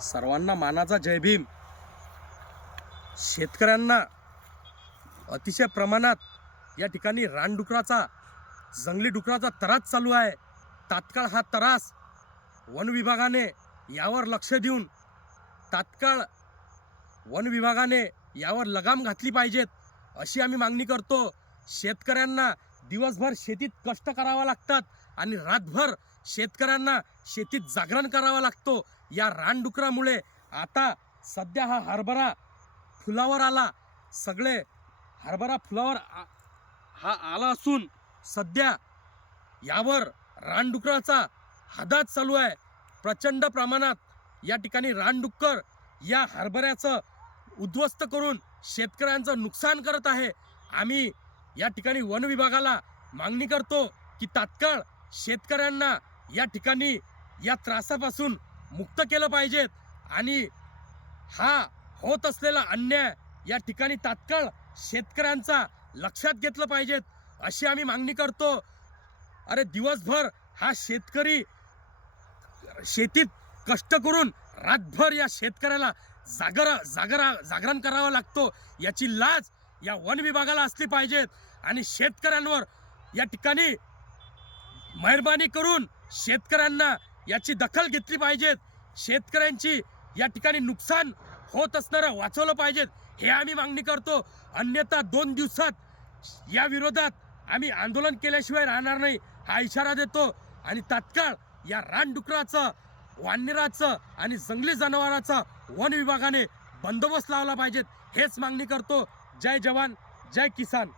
सर्वांना मानाचा जय भीम. शेतकऱ्यांना अतिशय प्रमाणात या ठिकाणी रानडुकराचा जंगली डुकराचा त्रास चालू आहे. तात्काळ हा त्रास वन विभागाने यावर लक्ष देऊन तात्काळ वन विभागाने यावर लगाम घातली पाहिजेत अशी आम्ही मागणी करतो. शेतकऱ्यांना दिवसभर शेतीत कष्ट करावा लागतात आणि रातभर शेतकऱ्यांना शेतीत जागरण करावा लागतो. या रानडुकरामुळे आता सध्या हा हरभरा फुलावर आला. सगळे हरभरा फुलावर आ- हा आला असून सध्या यावर रानडुकराचा हदात चालू आहे. प्रचंड प्रमाणात या ठिकाणी रानडुक्कर या हरभऱ्याचं उद्ध्वस्त करून शेतकऱ्यांचं नुकसान करत आहे. आम्ही या ठिकाणी वन विभागाला मागणी करतो की तात्काळ शेतकऱ्यांना या ठिकाणी या त्रासापासून मुक्त केलं पाहिजेत आणि हा होत असलेला अन्याय या ठिकाणी तात्काळ शेतकऱ्यांचा लक्षात घेतलं पाहिजेत अशी आम्ही मागणी करतो. अरे दिवसभर हा शेतकरी शेतीत कष्ट करून रातभर या शेतकऱ्याला जागर जागरा जागरण करावा लागतो याची लाज या वन विभागाला असली पाहिजेत. आणि शेतकऱ्यांवर या ठिकाणी मेहरबानी करून शेतकऱ्यांना याची दखल घेतली पाहिजेत. शेतकऱ्यांची या ठिकाणी नुकसान होत असणारं वाचवलं पाहिजेत. हे आम्ही मागणी करतो. अन्यथा दोन दिवसात या विरोधात आम्ही आंदोलन केल्याशिवाय राहणार नाही हा इशारा देतो. आणि तात्काळ या रानडुकराचं वानराचं आणि जंगली जनावराचा वन विभागाने बंदोबस्त लावला पाहिजेत. हेच मागणी करतो. जय जवान जय किसान।